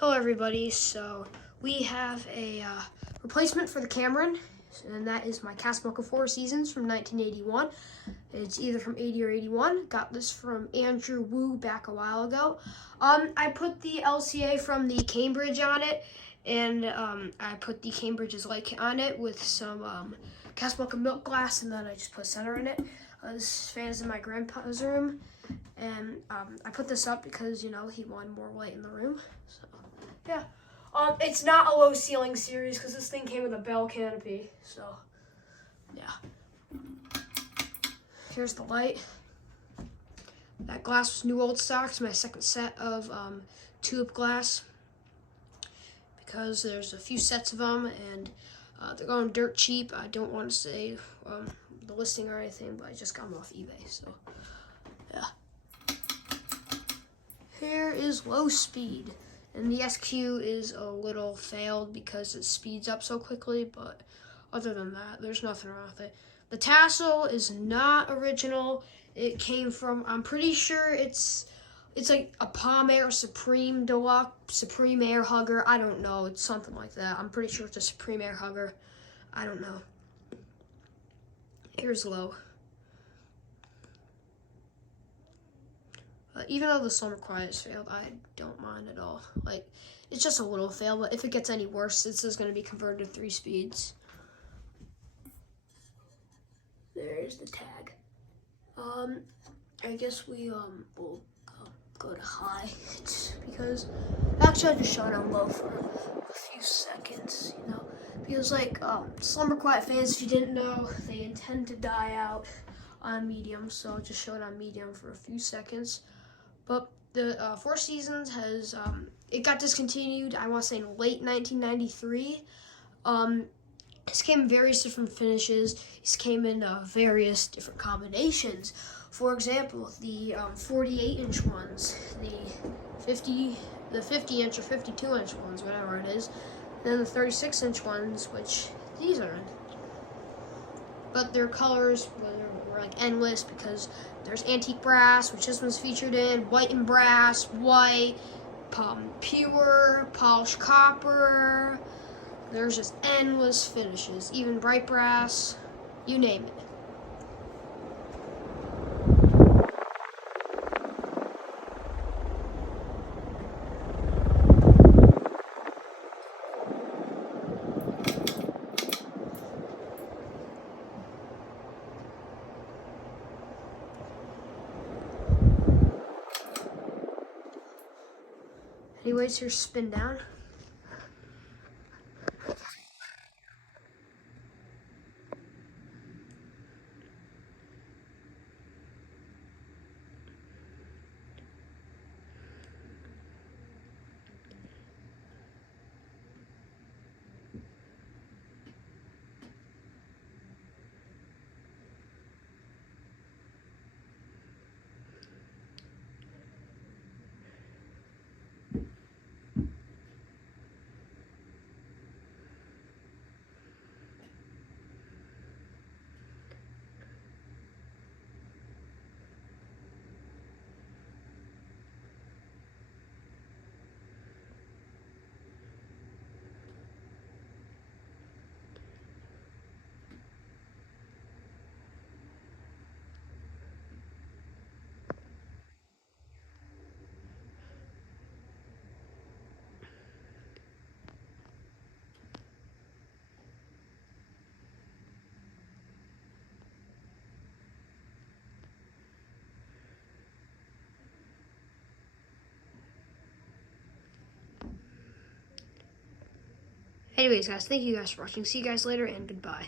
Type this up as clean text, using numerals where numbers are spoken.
Hello everybody, so we have a replacement for the Cameron, and that is my Casablanca Four Seasons from 1981. It's either from 80 or 81. Got this from Andrew Wu back a while ago. I put the LCA from the Cambridge on it, and I put the Cambridge's like on it with some Casablanca milk glass, and then I just put center in it. This fan is in my grandpa's room, and I put this up because, you know, he wanted more light in the room, so. Yeah, it's not a low ceiling series because this thing came with a bell canopy, so yeah. Here's the light. That glass was new old stocks, my second set of tulip glass, because there's a few sets of them and they're going dirt cheap. I don't want to say the listing or anything, but I just got them off eBay, so yeah. Here is low speed. And the SQ is a little failed because it speeds up so quickly, but other than that, there's nothing wrong with it. The tassel is not original. It came from, I'm pretty sure it's like a Palm Air Supreme Deluxe, Supreme Air Hugger. I don't know. It's something like that. I'm pretty sure it's a Supreme Air Hugger. I don't know. Here's low. Even though the Slumber Quiet has failed, I don't mind at all. Like, it's just a little fail, but if it gets any worse, this is going to be converted to 3 speeds. There's the tag. I guess we will go to high, because actually I just shot on low for a few seconds, you know, because like Slumber Quiet fans, if you didn't know, they intend to die out on medium, so I just showed on medium for a few seconds. But the Four Seasons has, it got discontinued, I want to say in late 1993. This came in various different finishes. This came in various different combinations. For example, the 48-inch ones, the 50-inch or 52-inch ones, whatever it is. Then the 36-inch ones, which these are in. But their colors were like endless, because there's antique brass, which this one's featured in, white and brass, white, pure, polished copper. There's just endless finishes, even bright brass, you name it. Anyways, here's spin down. Anyways, guys, thank you guys for watching. See you guys later, and goodbye.